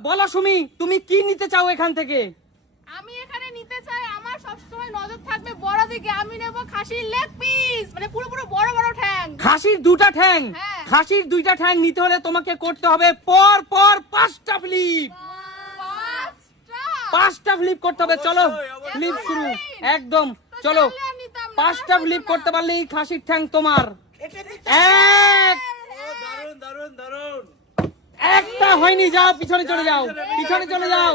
বলো সুমি তুমি কি নিতে চাও এখান থেকে? আমি এখানে নিতে চাই আমার সবসময় নজর থাকবে বড় দিকে। আমি নেব খাসির লেগ পিস মানে পুরো পুরো বড় বড় ঠ্যাং। খাসির দুটা ঠ্যাং? হ্যাঁ। খাসির দুইটা ঠ্যাং নিতে হলে তোমাকে করতে হবে পর পর পাঁচটা ফ্লিপ পাঁচটা? পাঁচটা ফ্লিপ করতে হবে চলো ফ্লিপ শুরু। একদম চলো তাহলে আর নিতাম না, পাঁচটা আর ফ্লিপ নিতাম করতে না। পারলেই খাসির ঠ্যাং তোমার। এক। দারুণ দারুণ দারুণ একটা হয়নি যাও পিছনে চলে যাও পিছনে চলে যাও।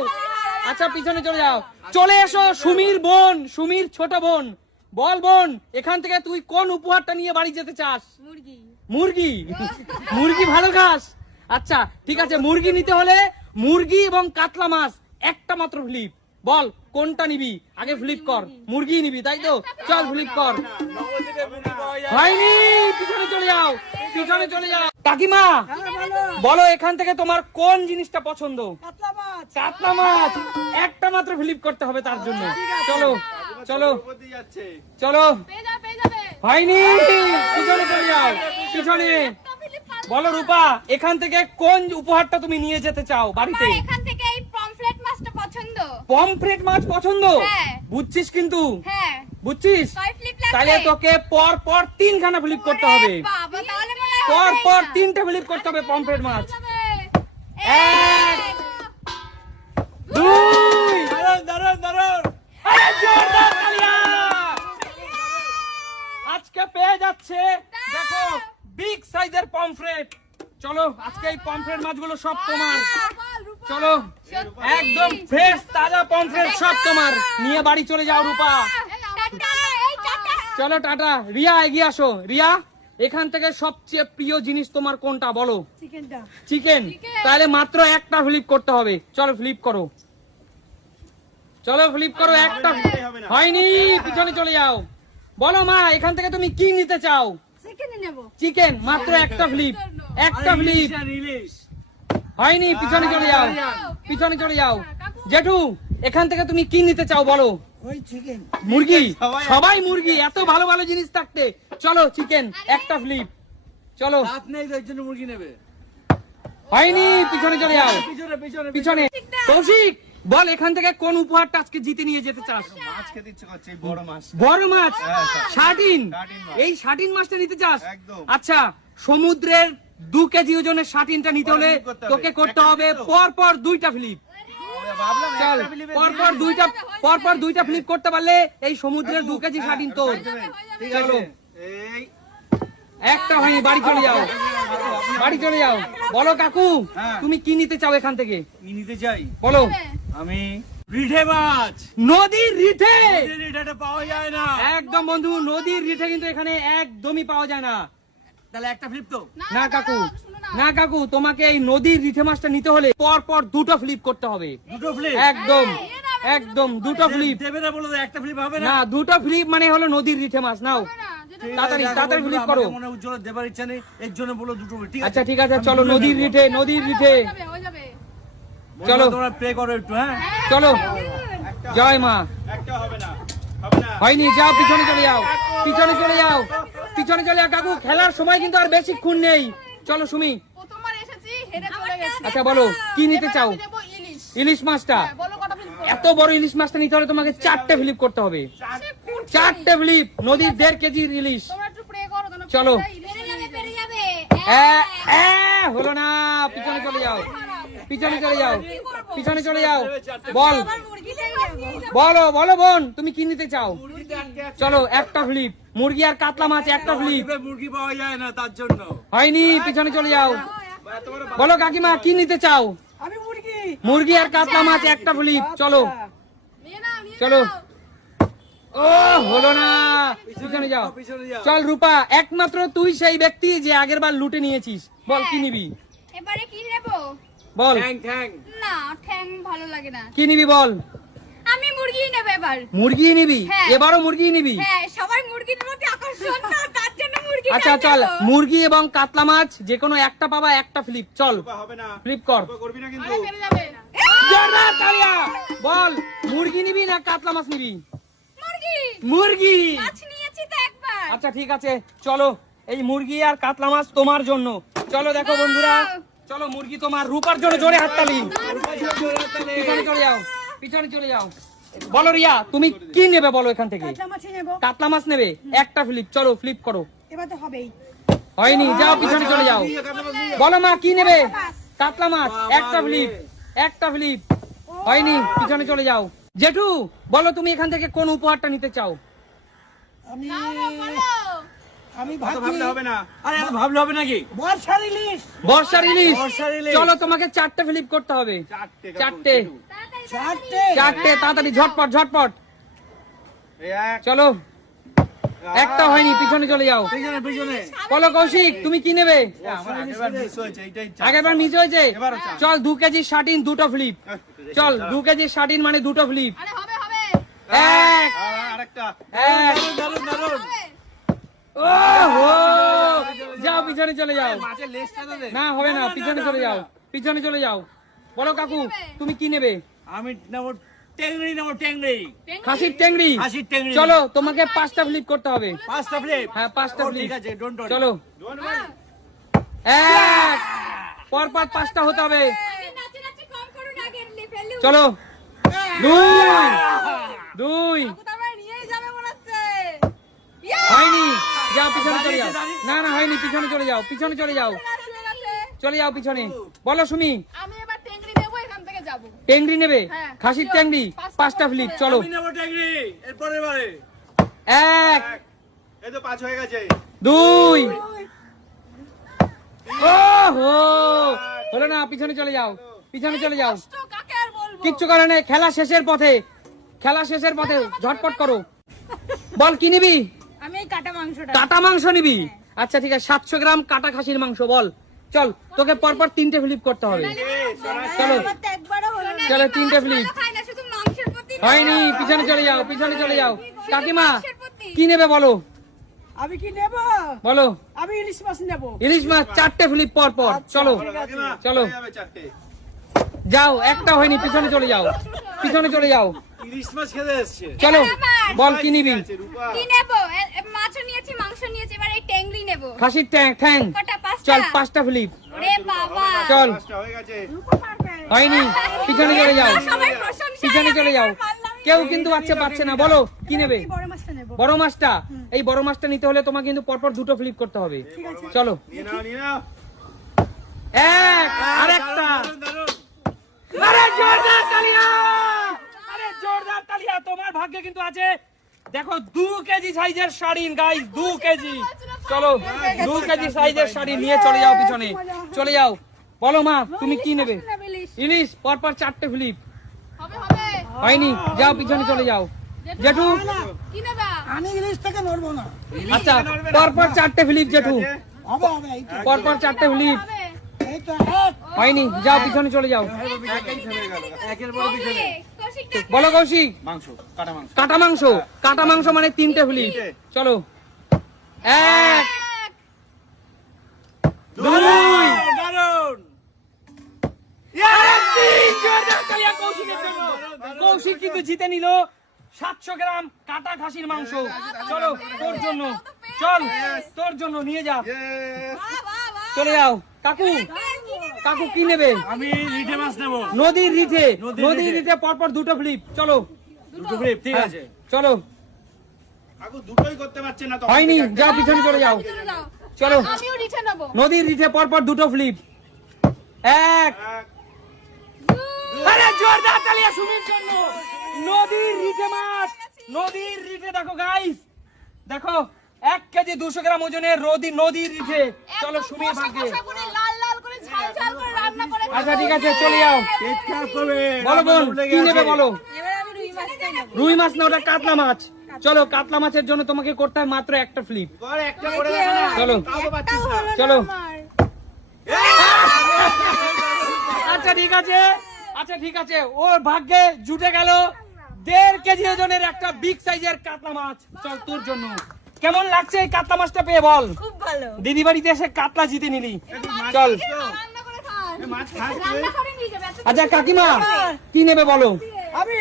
আচ্ছা পিছনে চলে যাও। চলে এসো সুমির বোন সুমির ছোট বোন। বল বোন এখান থেকে তুই কোন উপহারটা নিয়ে বাড়ি যেতে চাস? মুরগি। মুরগি? মুরগি ভালো খাস? আচ্ছা ঠিক আছে মুরগি নিতে হলে মুরগি এবং কাতলা মাছ একটা মাত্র ফ্লিপ বল কোনটা নিবি? আগে ফ্লিপ কর। মুরগি নিবি তাই তো? চল ফ্লিপ কর। হয়নি পিছনে চলে যাও পিছনে চলে যাও। কাকিমা বলো এখান থেকে তোমার কোন জিনিসটা পছন্দ? কাতলা মাছ। একটা মাত্র ফ্লিপ করতে হবে তার জন্য। চলো চলো চলো। হয়নি পিছনে চলে যাও পিছনে। বলো রূপা এখান থেকে কোন উপহারটা তুমি নিয়ে যেতে চাও বাড়িতে আমার এখান থেকে এই পমফ্লেট মাছটা পছন্দ? পমফ্রেট মাছ পছন্দ? হ্যাঁ। বুঝছিস কিন্তু? হ্যাঁ। বুঝছিস? কয় ফ্লিপ লাগবে? তাহলে তোকে পর পর তিনখানা ফ্লিপ করতে হবে। ওরে বাবা তাহলে পর পর। তিনটে ফ্লিপ করতে হবে পমফ্রেট মাছ। এক। দুই। দারুণ দারুণ! আজকে পেয়ে যাচ্ছে দেখো বিগ সাইজের পমফ্রেট। চলো আজকে এই পমফ্রেট মাছগুলো সব তোমার। চলো। একদম ফ্রেশ তাজা পমফ্রেট সব তোমার। নিয়ে বাড়ি চলে যাও রূপা। টাটা, এই টাটা। চলো টাটা। রিয়া এগিয়ে আসো। রিয়া এখান থেকে সবচেয়ে প্রিয় জিনিস তোমার কোনটা বলো? চিকেন। তাহলে মাত্র একটা ফ্লিপ করতে হবে। চলো ফ্লিপ করো। চলো ফ্লিপ করো একটা হয়নি পিছনে চলে যাও। বলো মা এখান থেকে তুমি কি নিতে চাও? চিকেন মাত্র একটা ফ্লিপ একটা ফ্লিপ হয়নি পিছনে চলে যাও। পিছনে চলে যাও। জেঠু এখান থেকে তুমি কি নিতে চাও বলো? মুরগি? সবাই- মুরগি এত ভালো ভালো জিনিস থাকতে। চলো চিকেন একটা ফ্লিপ চলো। মুরগি নেবে। হয়নি পিছনে চলে যাও। পিছনে কৌশিক বল এখান থেকে কোন উপহারটা আজকে জিতে নিয়ে যেতে চাস? মাছ খেতে ইচ্ছে করছে বড় মাছ। বড় মাছ? হ্যাঁ, মাছ। এই শার্টিন মাছটা নিতে চাস? একদম। আচ্ছা সমুদ্রের দু কেজি ওজনের শার্টিনটা নিতে হলে। তোকে করতে হবে। ফ্লিপ তো? পর পর দুইটা ফ্লিপ। ভাবলাম চল একটা ফিলিপে পর পর দুইটা পর পর দুইটা ফ্লিপ করতে পারলে এই সমুদ্রের দু কেজি তোর একটা হয়নি বাড়ি চলে যাও। বাড়ি চলে যাও। বলো কাকু হ্যাঁ। তুমি কি নিতে চাও এখান থেকে? কি নিতে চাই? বলো। আমি রিঠে মাছ। নদীর রিঠে! রিঠেটা পাওয়া যায় না। একদম বন্ধু নদীর রিঠে কিন্তু এখানে একদমই পাওয়া যায় না। তাহলে একটা ফ্লিপ তো না কাকু। না। কাকু তোমাকে এই নদীর রিঠে মাছটা নিতে হলে পর পর দুটো ফ্লিপ করতে হবে। দুটো ফ্লিপ একদম একদম দুটো ফ্লিপ দেবে না বলো একটা ফ্লিপ হবে না? না দুটো ফ্লিপ মানে হলো নদীর রিঠে মাছ নাও। তাড়াতাড়ি, তাড়াতাড়ি flip করো। মনে উজ্জ্বল দেবার ইচ্ছা নেই এর জন্য বলো দুটো ঠিক আছে? আচ্ছা ঠিক আছে চলো নদীর। রিঠে নদীর রিঠে। হয়ে হয়ে চলো। তোমরা প্রে করো একটু হ্যাঁ? চলো। জয় মা। একটা হবে না হবে না। হয়নি যাও পিছনে চলে যাও পিছনে চলে যাও। পিছনে চলে কাকু। খেলার সময় কিন্তু আর বেশিক্ষণ নেই। চলো, সুমি। আচ্ছা বলো, কি নিতে চাও? ইলিশ মাছটা। এত বড় ইলিশ মাছটা নিতে হলে তোমাকে চারটে ফ্লিপ করতে হবে। চারটে ফ্লিপ, নদীর দেড় কেজির ইলিশ। চলো। হলো না। পিছনে চলে যাও। পিছনে চলে যাও। পিছনে চলে যাও। বল। বলো বলো, বোন, তুমি কি নিতে চাও? চলো একটা ফ্লিপ মুরগি আর কাতলা মাছ একটা ফ্লিপ মুরগি পাওয়া যায় না তার জন্য। হয়নি পিছনে চলে যাও। বলো কাকিমা কি নিতে চাও? মুরগি। আর কাতলা মাছ একটা ফ্লিপ চলো। নিয়ে নাও নিয়ে চলো। ও হলো না। যাও। পিছনে যাও। চল রূপা একমাত্র তুই সেই ব্যক্তি যে আগের বার লুটে নিয়েছিস। বল কি নিবি? এবারে কি নেব? বল। ঠ্যাং ঠ্যাং। না ঠ্যাং ভালো লাগে না। কি নিবি বল। আমি মুরগি নেব এবার। মুরগি নিবি? হ্যাঁ। এবারও মুরগি নিবি? হ্যাঁ সবার মুরগির প্রতি আকর্ষণ তো তার জন্য মুরগি আচ্ছা চল। মুরগি এবং কাতলা মাছ যে কোনো একটা পাবা একটা ফ্লিপ। চল। হবে না। ফ্লিপ কর। করবি না কিন্তু! বল মুরগি নিবি না কাতলা মাছ নিবি? মুরগি! মুরগি! মাছ নিয়েছি তো একবার। আচ্ছা ঠিক আছে। চলো এই মুরগি আর কাতলা মাছ তোমার জন্য। চলো দেখো বন্ধুরা। চলো। মুরগি তোমার রূপার জন্য জোরে হাততালি। চলে যাও। পিছনে চলে যাও। বলো রিয়া তুমি কি নেবে বলো এখান থেকে? কাতলা মাছই নেব। কাতলা মাছ নেবে? একটা ফ্লিপ চলো ফ্লিপ করো। এবার তো হবেই। হয়নি যাও পিছনে চলে যাও। বলো মা কি নেবে? কাতলা মাছ। একটা ফ্লিপ একটা ফ্লিপ হয়নি পিছনে চলে যাও। জেঠু বলো তুমি এখান থেকে কোন উপহারটা নিতে চাও? আমি নাও, নাও, বলো। আমি ভাবলে হবে না। আরে এত ভাবলে হবে নাকি? বর্ষার ইলিশ। বর্ষার ইলিশ। চলো তোমাকে চারটে ফ্লিপ করতে হবে। চারটে চারটে। চারটে। তাড়াতাড়ি ঝটপট ঝটপট। চলো। একটা হয়নি পিছনে চলে যাও। পিছনে পিছনে। বলো কৌশিক তুমি কি নেবে? আমার আগেরবার মিস হয়েছে চল দু কেজি শার্টিন দুটো ফ্লিপ। চল দু কেজি শার্টিন মানে দুটো ফ্লিপ। আরে হবে হবে। এক। যাও পিছনে চলে যাও। না হবে না পিছনে চলে যাও। পিছনে চলে যাও। বলো কাকু তুমি কি নেবে? আমি নেব টেংরি নেব টেংরি। খাসির টেংরি? খাসির টেংরি। চলো তোমাকে পাঁচটা ফ্লিপ করতে হবে। পাঁচটা প্লেট হ্যাঁ পাঁচটা ফ্লিপ ঠিক আছে ডোন্ট চলো। এক পরপর পাঁচটা হতে হবে। চলো। দুই দুই। তারপরে নিয়েই যাবে হচ্ছে হয়নি। যাও পিছনে চলে যাও। না না হয়নি পিছনে চলে যাও পিছনে চলে যাও। চলে যাও পিছনে। বলো সুমি আমি এবার টেংরি নেব এখান থেকে যাব টেংরি নেবে? হ্যাঁ। খাসির টেংরি পাঁচটা ফ্লিপ চলো। এক এক। এই তো পাঁচ হয়ে গেছে। দুই। ও হলো না পিছনে চলে যাও পিছনে চলে যাও। কিচ্ছু করে নেই খেলা শেষের পথে খেলা শেষের পথে ঝটপট করো। বল কি নিবি? আমি কাটা মাংসটা। কাটা মাংস নিবি? আচ্ছা ঠিক আছে সাতশো গ্রাম কাটা খাসির মাংস বল। চল তোকে পরপর তিনটে ফ্লিপ করতে হবে। চলো। চলো তিনটে ফ্লিপ খাই না শুধু মাংসের প্রতি হয়নি পিছনে চলে যাও পিছনে চলে যাও। কাকিমা কি নেবে বলো? আমি কি নেব? বলো। আমি ইলিশ মাছ নেব। ইলিশ মাছ চারটে ফ্লিপ পর পর। চলো। চলো। যাবে চারটে। যাও একটা হয়নি পিছনে চলে যাও। পিছনে চলে যাও। ইলিশ মাছ খেতে এসছে। চলো বল কি নিবি? কি নেব? মাছও নিয়েছি মাংস নিয়েছি এবার এই টেংরি নেব। খাসির ট্যাং ঠ্যাং। চল পাঁচটা? ফ্লিপ ওরে বাবা। চল। হয়ে গেছে। হয়নি পিছনে চলে যাও। সবাই পিছনে চলে যাও। কেউ কিন্তু বাচ্চা পাচ্ছে না বলো কি নেবে? বড় মাছটা নেব। বড় মাছটা? এই বড় মাছটা নিতে হলে তোমাকে কিন্তু পরপর দুটো ফ্লিপ করতে হবে। চলো। নিয়ে নাও নিয়ে নাও। এক আরেকটা। আরে জোরদার তালিয়া! আরে জোরদার তালিয়া তোমার ভাগ্যে কিন্তু আছে। দেখো দু কেজি সাইজের শাড়িন গাইস দু কেজি। চলো দু কেজি সাইজের শাড়ি নিয়ে চলে যাও পিছনে। চলে যাও। বলো মা তুমি কি নেবে? ইলিশ। পরপর চারটে ফ্লিপ। হবে হবে। হয়নি যাও পিছনে চলে যাও। জেঠু আমি ইলিশ থেকে নড়বো না। আচ্ছা পরপর চারটে ফ্লিপ জেঠু। হবে হবে পরপর চারটে ফ্লিপ। এক হয়নি যাও পিছনে চলে যাও। বলো কৌশিক। কাটা মাংস। কাটা মাংস কাটা মাংস মানে তিনটে ফ্লিপ। চলো। এক। দুই। কৌশিক কিন্তু জিতে নিল। সাতশো গ্রাম কাটা খাসির মাংস। চলো তোর জন্য। চল তোর জন্য নিয়ে যা। চলে যাও। কাকু কাকু কি নেবে? আমি রিঠে মাছ নেব। নদীর রিঠে। নদীর রিঠে। পরপর দুটো ফ্লিপ। চলো। দুটো গ্রেপ ঠিক হ্যাঁ, আছে। চলো। কাকু দুটোই করতে পারছে না তখন। হয়নি যাও পিছনে চলে যাও। চলো। আমিও রিঠে নেব। নদীর রিঠে পরপর দুটো ফ্লিপ। এক, আরে জোরদার তালিয়া সুমির জন্য। নদীর রিঠে মাছ নদীর রিঠে দেখো গাইস দেখো এক কেজি দুশো গ্রাম ওজনের রোদি নদীর রিঠে চলো সুমির কষা ভাগ্যে। কষা করে লাল লাল করে ঝাল ঝাল করে রান্না করে আচ্ছা ঠিক আছে চলে যাও। বলো বোন কি নেবে বলো? রুই মাছটা নেব রুই মাছ না ওটা কাতলা মাছ। চলো কাতলা মাছের জন্য তোমাকে করতে হয় মাত্র একটা ফ্লিপ। চলো। চলো। আচ্ছা ঠিক আছে। আচ্ছা ঠিক আছে। ওর ভাগ্যে জুটে গেল দেড় কেজি ওজনের একটা বিগ সাইজের কাতলা মাছ। চল তোর জন্য। কেমন লাগছে এই কাতলা মাছটা পেয়ে বল? খুব ভালো। দিদি বাড়িতে এসে কাতলা জিতে নিলি। চল। রান্না করে খান এ, মাছ খাস তুই? রান্না করে নিয়ে যাবে এত আচ্ছা কাকিমা কি নেবে বলো? আমি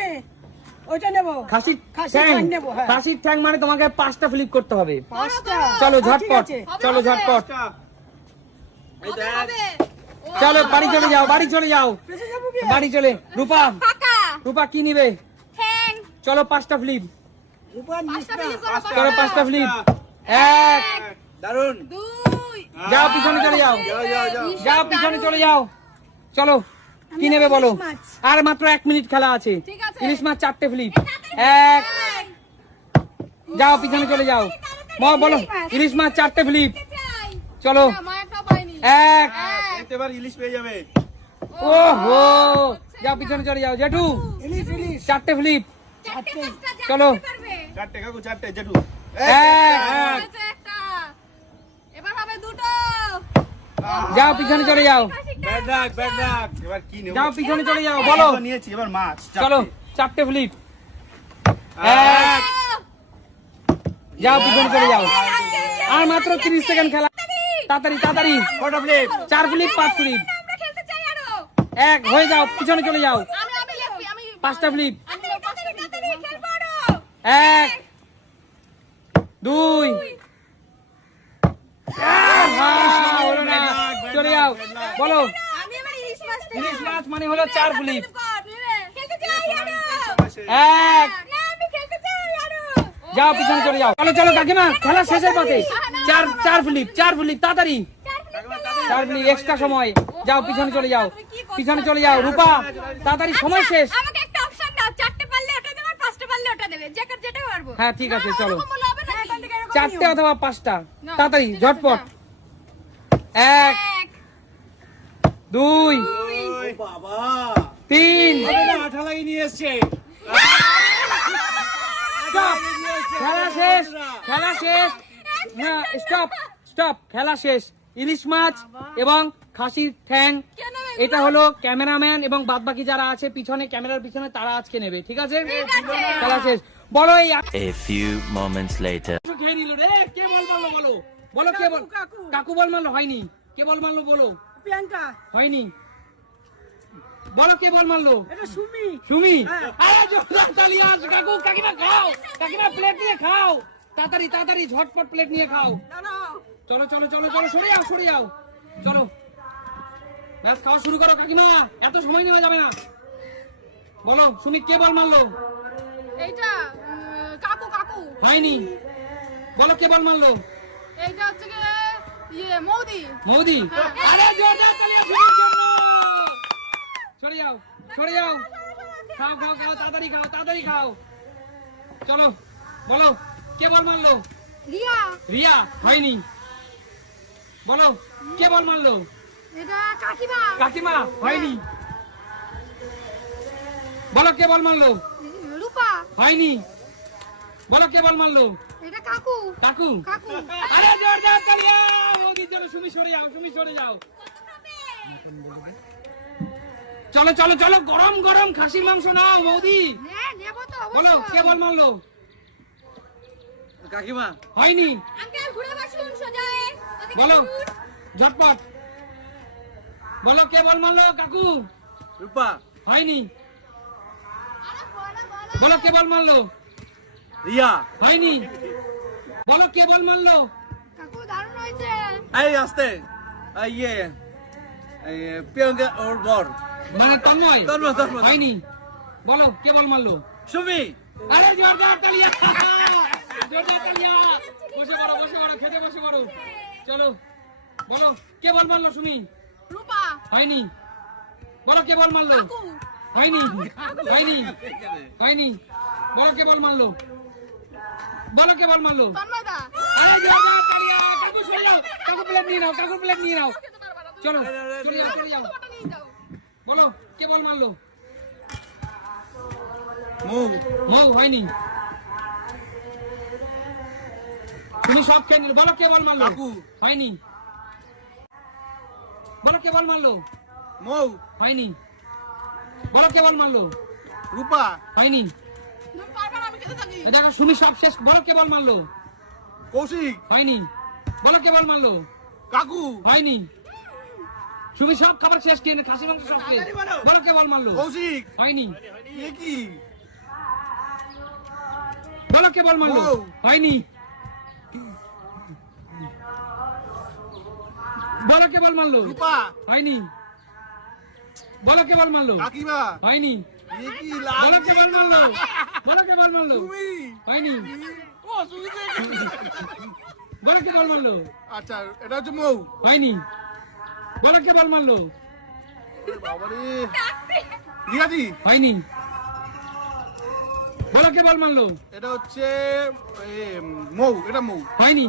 ওইটা নেব। খাসির খাসির ঠ্যাং। হ্যাঁ। খাসির ঠ্যাং মানে তোমাকে পাঁচটা ফ্লিপ করতে হবে। পাঁচটা? চলো হ্যাঁ, ঠিক ঝটপট। চলো ঝটপট। চলো বাড়ি চলে যাও বাড়ি চলে যাও। বাড়ি চলে। রূপা রূপা কি নিবে? চলো পাঁচটা ফ্লিপ। চলো পাঁচটা ফ্লিপ। এক। দারুণ যাও পিছনে চলে যাও। যাও যাও যাও। যাও পিছনে চলে যাও। চলো কি নেবে বলো? আর মাত্র এক মিনিট খেলা আছে। ঠিক ইলিশ মাছ চারটে ফ্লিপ। এক। যাও পিছনে চলে যাও। মা বলো ইলিশ মাছ। চারটে ফ্লিপ। চলো। এক। এবার ইলিশ পেয়ে যাবে। ও হো যাও পিছনে চলে যাও। জেঠু ইলিশ ইলিশ। চারটে ফ্লিপ। চারটে চলো। চারটে কাকু চারটে জেঠু। এক হয়েছে একটা। এবার হবে দুটো। যাও পিছনে চলে যাও। ব্যাড ডাক এবার কি নেব? যাও পিছনে চলে যাও বলো। নিয়েছি এবার মাছ চলো চারটে ফ্লিপ। যাও পিছনে চলে যাও। আর মাত্র তিরিশ সেকেন্ড খেলা। তাড়াতাড়ি তাড়াতাড়ি কটা প্লেট চার ফ্লিপ পাঁচ ফ্লিপ আমরা খেলতে চাই আরও। এক হয়ে যাও পিছনে চলে যাও। আমি আমি লিখবি আমি পাঁচটা ফ্লিপ এক দুই। চলে যাও বলো। ইলিশ মাছ মানে হলো চার ফ্লিপ খেলতে চাই আরও। এক না আমি খেলতে চাই আরও যাও পিছনে চলে যাও। চলো চলো কাকিমা খেলা শেষের পথে। চার চার ফ্লিপ চার ফ্লিপ তাড়াতাড়ি। চার ফ্লিপ এক্সট্রা সময়। যাও পিছনে চলে যাও। পিছনে চলে যাও। রূপা তাড়াতাড়ি সময় শেষ। আমাকে একটা অপশন দাও। চারটে পারলে ওটা দেবে পাঁচটা পারলে ওটা দেবে। যেটা যেটা পারব। হ্যাঁ ঠিক আছে চলো? চারটে অথবা পাঁচটা। তাড়াতাড়ি ঝটপট। এক এক। দুই বাবা। তিন। আঠা লাগিয়ে নিয়ে এসছে। স্টপ খেলা শেষ খেলা শেষ। না স্টপ স্টপ খেলা শেষ। ইলিশ মাছ এবং খাসির ঠ্যাং। এটা হলো ক্যামেরাম্যান এবং বাদবাকি যারা আছে পিছনে ক্যামেরার পিছনে তারা আজকে নেবে ঠিক আছে? খেলা শেষ। বলো এই A few moments later. খেয়ে নিল রে। কে বল মারলো বলো? বলো কে বল কাকু। কাকু বল মারলো হয়নি। কে বল মারলো বলো? প্রিয়াঙ্কা। হয়নি। বলো কে বল মারলো? এটা সুমি। সুমি? হ্যাঁ। আরে জোরদার তালি আজ কাকু কাকিমা খাও। কাকিমা প্লেট নিয়ে খাও। তাড়াতাড়ি তাড়াতাড়ি ঝটপট প্লেট নিয়ে খাও। চলো চলো চলো চলো সরে যাও সরে যাও। চলো। ব্যাস খাওয়া শুরু করো কাকিমা। এত সময় নেওয়া যাবে না। বলো সুমি কে বল মারলো? এইটা কাকু কাকু। হয়নি। বলো কে বল মারলো? এইটা হচ্ছে কি ইয়ে মৌদি। মৌদি? আরে জোরদার তালি জন্য সরে যাও সরে যাও। খাও খাও খাও তাড়াতাড়ি খাও তাড়াতাড়ি খাও। চলো বলো কে বল মারলো? রিয়া। রিয়া হয়নি। বলো কে বল মারলো? এটা কাকিমা। কাকিমা হয়নি। বলো কে বল মারলো? রূপা। হয়নি। বলো কে বল মারলো? এটা কাকু। কাকু? কাকু। আরে জোরদার তালিয়া মোদির জন্য সুমি সরে যাও সুমি সরে যাও। চলো চলো চলো গরম গরম খাসির মাংস নাও মৌদি হ্যাঁ নেব তো বলো কে বল মারলো? কাকিমা। হয়নি। হয়ে। বলো। ঝটপট। বলো কে বল মারলো কাকু? রূপা। হয়নি। বলো কে বল মারলো? রিয়া। হয়নি। বলো কে বল মারলো? কাকু দারুণ হয়েছে। এই আসতে। ইয়ে। প্রিয়ঙ্কা ওর বর। মানে তন্ময়? তন্ময়, তন্ময়। হয়নি। বলো কে বল মারলো? সুমি। আরে জোরদার তালিয়া। জোরদার তালিয়া। বসে পড়ো বসে পড়ো খেতে বসে পড়ো। চলো বলো কে বল মারলো শুনি রূপা। হয়নি। বলো কে বল মারলো? হয়নি। হয়নি। হয়নি। বলো কে বল মারলো? বলো কে বল মারলো? আরে জোরদার তালিয়া। কাকু সরে যাও কাকু প্লেট নিয়ে নাও কাকু প্লেট নিয়ে নাও। চলো চলে যাও। বলো কে বল মারলো? মুখ মৌ হয়নি। তুমি সব খেয়ে নিলে। বলো কে বল মারলো? কাকু। হয়নি। বলো কে বল মারলো? মৌ। হয়নি। বলো কে বল মারলো? রূপা। হয়নি। দেখো সুমি সব শেষ। বলো কে বল মারলো? কৌশিক। হয়নি। বলো কে বল মারলো? কাকু। হয়নি। সুমি সব খাবার শেষ খেয়ে নে, খাসি মাংস সব শেষ বলো কে বল মারলো? কৌশিক। হয়নি। কি? বলো কে বল মারলো? হয়নি। বলো কে বল মারলো? রূপা। হয়নি। বলো কে বল মারলো? কাকিমা। হয়নি। বলো কে বল মারলো? বলো কে বল মারলো? তুমি হয়নি। ও তুমি বলো কে বল মারলো? আচ্ছা এটা হচ্ছে মৌ। হয়নি। বলো কে বল মারলো? রিয়াদি হয়নি। বলো কে বল মারলো? এটা হচ্ছে মৌ এটা মৌ। হয়নি।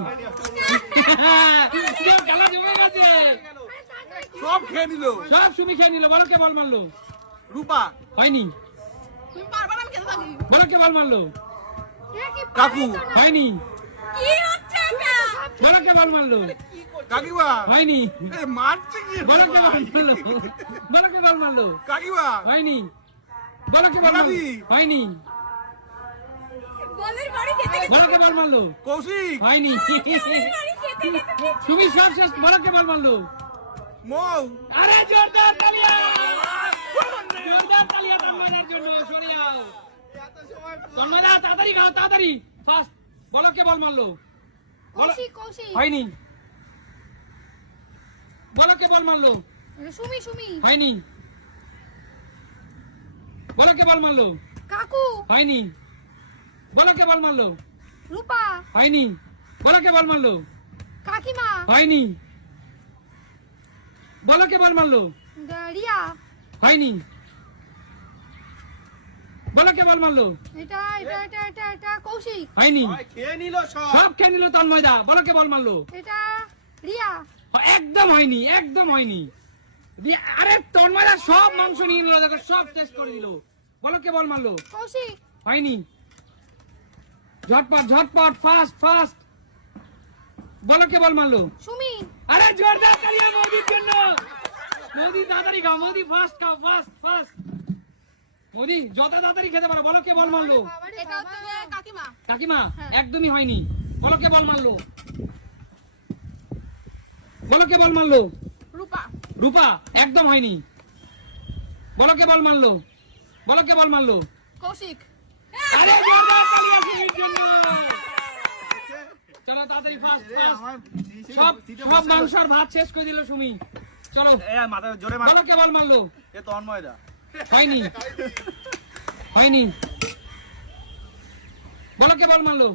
খেলা জমে গেছে। সব খেয়ে নিল। সব সুমি খেয়ে নিল। বলো কে বল মারলো? রূপা। হয়নি। বলো কে বল মারলো? কাকু। হয়নি। কি হচ্ছে এটা? বলো কে বল মারলো? কাকিমা হয়নি। এ মারছে কি বলো কে বল মারলো বলো কে বল মারলো। কাকিমা। হয়নি। বলো কে মারলো। হয়নি। বলের বাড়ি খেতে খেতে বলো মারলো। কৌশিক। হয়নি। তুমি সব শেষ বলো কে বল মারলো। মৌ। আরে জোরদার তালিয়া। জোরদার তালিয়া তন্ময়ের জন্য সরে যাও। তন্ময়দা তাড়াতাড়ি খাও তাড়াতাড়ি। ফাস্ট বলো কে বল মারলো। হয়নি। বলো কে বল মারলো? সুমি সুমি। হয়নি। বলো কে বল মারলো? কাকু। হয়নি। বলো কে বল মারলো? রূপা। হয়নি। বলো কে বল মারলো? কাকিমা। হয়নি। বলো কে বল মারলো? রিয়া হয়নি। বলো কে বল মারলো? এটা এটা এটা এটা এটা কৌশিক। হয়নি। খেয়ে নিল সব। সব খেয়ে নিল তন্ময়দা। বলো কে বল মারলো? এটা রিয়া। একদম হয়নি একদম হয়নি। দিয়ে আরে তন্ময়দা সব মাংস নিয়ে নিল দেখো সব টেস্ট করে দিল। বলো কে বল মারলো? কৌশিক হয়নি। ঝটপট ঝটপট ফাস্ট ফাস্ট বলো কে বল মারলো? সুমি। আরে জোরদার তালিয়া মোদির জন্য। মোদি তাড়াতাড়ি খাও মোদি ফাস্ট খাও ফাস্ট ফাস্ট মোদি যত তাড়াতাড়ি খেতে পারো বলো কে বল মারলো? কাকিমা। কাকিমা? একদমই হয়নি। বলো কে বল মারলো? বলো কে বল মারলো? রূপা। রূপা একদম হয়নি। বলো কে বল মারলো? বলো কে বল মারলো? কৌশিক। আরে জোরদার তালিয়া সুমির জন্য। চলো তাড়াতাড়ি ফাস্ট ফাস্ট সব সব মাংস আর ভাত শেষ করে দিল সুমি। চলো। এ মাথা জোরে মার। বলো কে বল মারলো? এ তন্ময়দা। হয়নি। হয়নি। বলো কে বল মারলো?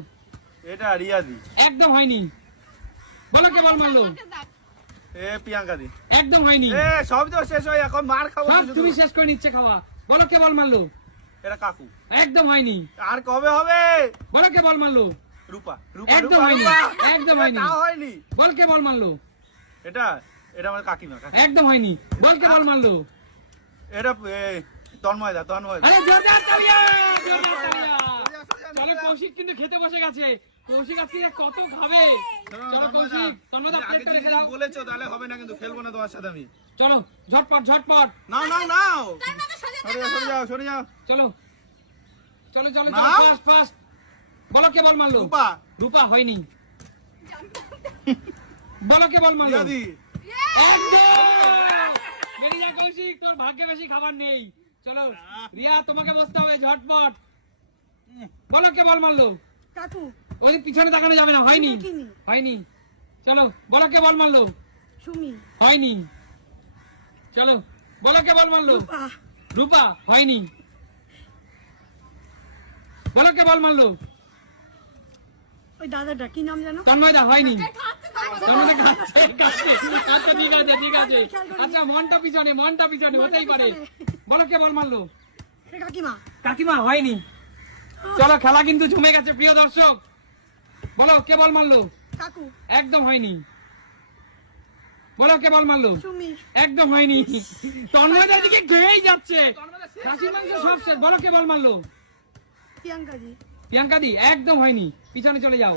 এটা রিয়াদি একদম হয়নি। বলো কে বল মারলো? এ প্রিয়াঙ্কা দি। একদম হয়নি। এ সব তো শেষ হয় এখন মার খাব সব তুমি শেষ করে নিচ্ছে খাওয়া। বলো কে বল মারলো? এটা কাকু। একদম হয়নি। আর কবে হবে? বলো কে বল মারলো? রূপা রূপা একদম হয়নি, একদম এ, হয়নি। তাও হয়নি। বল কে বল মারলো? এটা এটা আমার কাকিমা একদম হয়নি। বল কে বল মারলো? এটা এ, তন্ময়দা তন্ময়দা আরে জোরদার তালিয়া জোরদার তালিয়া চলো কৌশিক কিন্তু খেতে বসে গেছে। কৌশিক আজকে কত খাবে? চলো কৌশিক তোমরা রেখে দাও। বলেছ তাহলে হবে না কিন্তু খেলব না তোমার সাথে আমি। চলো ঝটপট ঝটপট। নাও নাও নাও। সরে যাও সরে যাও সরে যাও। চলো। চলো চলো চলো। ফাস্ট ফাস্ট বলো কে বল মারলো? রূপা। রূপা হয়নি। বলো কে বল মারলো? রিয়াদি। একদম বেরিয়ে যা কৌশিক তোর ভাগ্যে বেশি খাবার নেই। চলো রিয়া তোমাকে বসতে হবে ঝটপট। বলো কে বল মারলো? কাকু ওই পিছনে তাকানো যাবে না হয়নি। হয়নি। চলো বলো কে বল মারলো। সুমি। হয়নি। চলো বলো কে বল মারলো। রূপা। হয়নি। বলো কে বল মারলো। ওই দাদাটা কি নাম জানো তন্ময়দা হয়নি। তন্ময়দা কাঁদছে কাঁদছে আচ্ছা ঠিক আছে ঠিক আছে। আচ্ছা মনটা পিছনে মনটা পিছনে হতেই পারে বলো কে বল মারলো। কাকিমা। কাকিমা হয়নি। চলো খেলা কিন্তু জমে গেছে প্রিয় দর্শক। বলো কে বল মারলো? কাকু। একদম হয়নি। বলো কে বল মারলো? একদম হয়নি। তন্ময়দার দিকে খেয়েই যাচ্ছে। খাসির মাংস সব শেষ। বলো কে বল মারলো? প্রিয়াঙ্কা জি দি একদম হয়নি। পিছনে চলে যাও।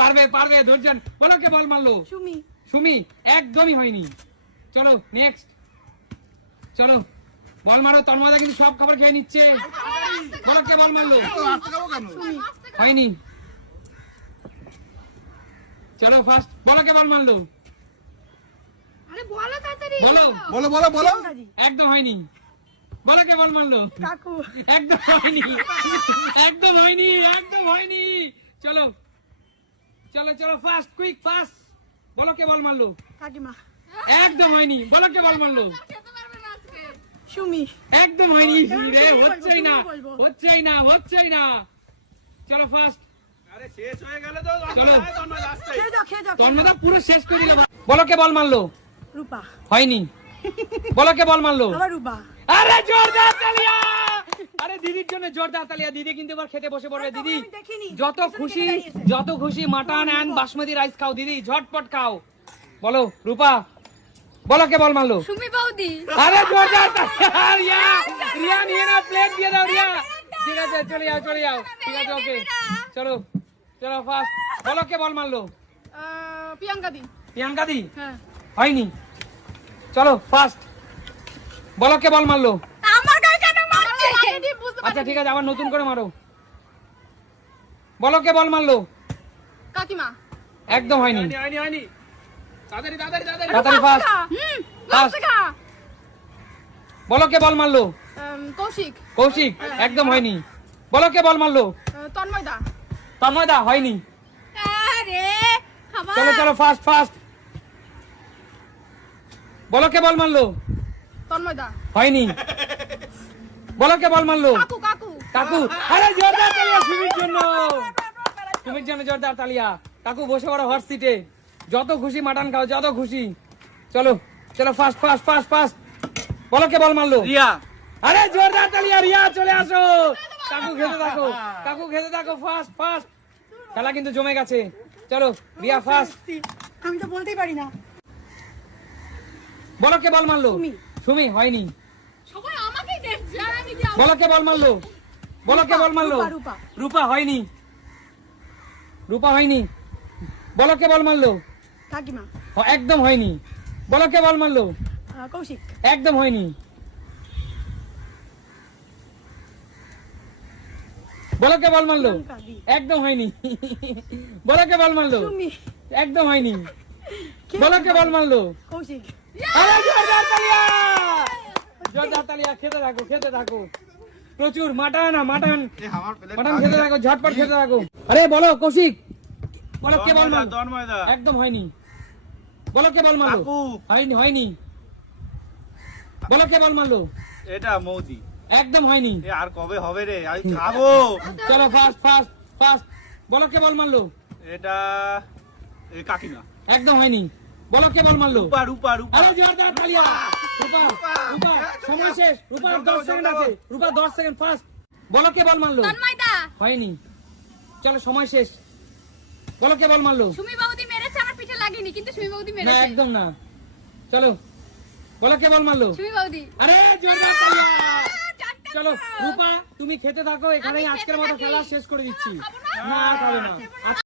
পারবে পারবে ধৈর্য বলো কে বল মারলো? সুমি। সুমি একদমই হয়নি। চলো নেক্সট চলো বল মারো তন্ময়দা কিন্তু সব খাবার খেয়ে নিচ্ছে। বলো কে বল মারলো? হয়নি। চলো ফার্স্ট বলো কে বল মারলো? বলো বলো। বলো বলো বলো। প্রিয়াঙ্কা জি একদম হয়নি। বলো কে বল মারলো? কাকু। একদম হয়নি। একদম হয়নি একদম হয়নি। চলো। চলো চলো ফাস্ট কুইক ফাস্ট বলো কে বল মারলো? কাকিমা। একদম হয়নি। বলো কে বল মারলো? সুমি। একদম হয়নি। রে হচ্ছেই না হচ্ছেই না হচ্ছেই না। চলো ফার্স্ট আরে শেষ হয়ে গেল তো চলো। খেয়ে যাও খেয়ে যাও খেয়ে পুরো শেষ করে দিলাম বলো কে বল মারলো? রূপা। হয়নি। বলো কে বল মারলো? রূপা। আরে জোরদার তালিয়া! আরে দিদির জন্য জোরদার তালিয়া। দিদি কিন্তু এবার খেতে বসে পড়বে দিদি। তখন আমি দেখিনি। যত খুশি যত খুশি মাটন এন্ড বাসমতি রাইস খাও দিদি। ঝটপট খাও। বলো রূপা। বলো কে বল মারলো? সুমি বৌদি। আরে জোরদার রিয়া রিয়া নিয়ে না প্লেট দিয়ে দাও রিয়া। ঠিক আছে চলে যাও চলে যাও। ঠিক আছে ওকে চলো চলো ফার্স্ট বলো কে বল মারলো? প্রিয়াঙ্কা দি। প্রিয়াঙ্কা দি? হ্যাঁ। হয়নি। চলো ফার্স্ট বলো কে বল মারলো? আমার গায়ে কেন মারছে? আচ্ছা ঠিক আছে আবার নতুন করে মারো। বলো কে বল মারলো? কাকিমা। একদম হয়নি হয়নি হয়নি। তাড়াতাড়ি তাড়াতাড়ি তাড়াতাড়ি। তাড়াতাড়ি হুম ফার্স্ট বলো কে বল মারলো? কৌশিক। কৌশিক? একদম হয়নি। বলো কে বল মারলো? আহ, তন্ময় দা তন্ময়দা হয়নি। আরে চলো চলো ফার্স্ট ফার্স্ট বলো কে বল মারলো? তন্ময় হয়নি। বলো কে বল মারলো? কাকু কাকু। কাকু। আরে জোরদার তালিয়া সুমির জন্য। সুমির জন্য জোরদার তালিয়া। কাকু বসে পড়ো হট সিটে। যত খুশি মাটন খাও যত খুশি। চলো চলো ফাস্ট ফাস্ট ফাস্ট ফাস্ট বলো কে বল মারলো? রিয়া। আরে জোরদার তালিয়া রিয়া চলে আসো। কাকু খেতে থাকো কাকু খেতে থাকো ফাস্ট ফাস্ট খেলা কিন্তু জমে গেছে। চলো রিয়া ফাস্ট আমি তো বলতেই পারি না। বলো কে বল মারলো? সুমি। সুমি হয়নি। সবাই আমাকেই দেখছে আর আমি কি বলো কে বল মারলো? বলো কে বল মারলো? রূপা, রূপা। রূপা হয়নি। রূপা হয়নি। বলো কে বল মারলো? কাকিমা। হ- একদম হয়নি। বলো কে বল মারলো? কৌশিক। একদম হয়নি। বলো কে বল মারলো? একদম হয়নি। বলো কে বল মারলো? একদম হয়নি। বলো কে বল মারলো? কৌশিক। খেতে থাকো খেতে থাকো। প্রচুর মাটন মাটন। মাটন খেতে থাকো ঝটপট খেতে থাকো। আরে বলো কৌশিক। বলো কে বল মারলো? একদম হয়নি। বলো কে বল মারলো? হয়নি হয়নি। বলো কে বল মারলো? এটা মৌদি। একদম হয়নি। আর কবে হবে রে? আমি খাব। চলো ফাস্ট ফাস্ট ফাস্ট বলো কে বল মারলো? এটা এ কাকিমা। একদম হয়নি। বলো কে বল মারলো? রূপা রূপা রূপা। আরে জোরদার তালিয়া রূপা রূপা। সময় শেষ। রূপা 10 সেকেন্ড আছে। রূপা 10 সেকেন্ড ফাস্ট বলো কে বল মারলো? তন্ময় দা। হয়নি। চলো সময় শেষ। বলো কে বল মারলো? সুমি বৌদি মেরেছে আমার পিঠে লাগেনি কিন্তু সুমি বৌদি না একদম না। চলো বলো কে বল মারলো? সুমি বৌদি। আরে জোরদার চারটা চলো রূপা তুমি খেতে থাকো এখানেই আজকের মতো খেলা শেষ করে দিচ্ছি? না খাবে না।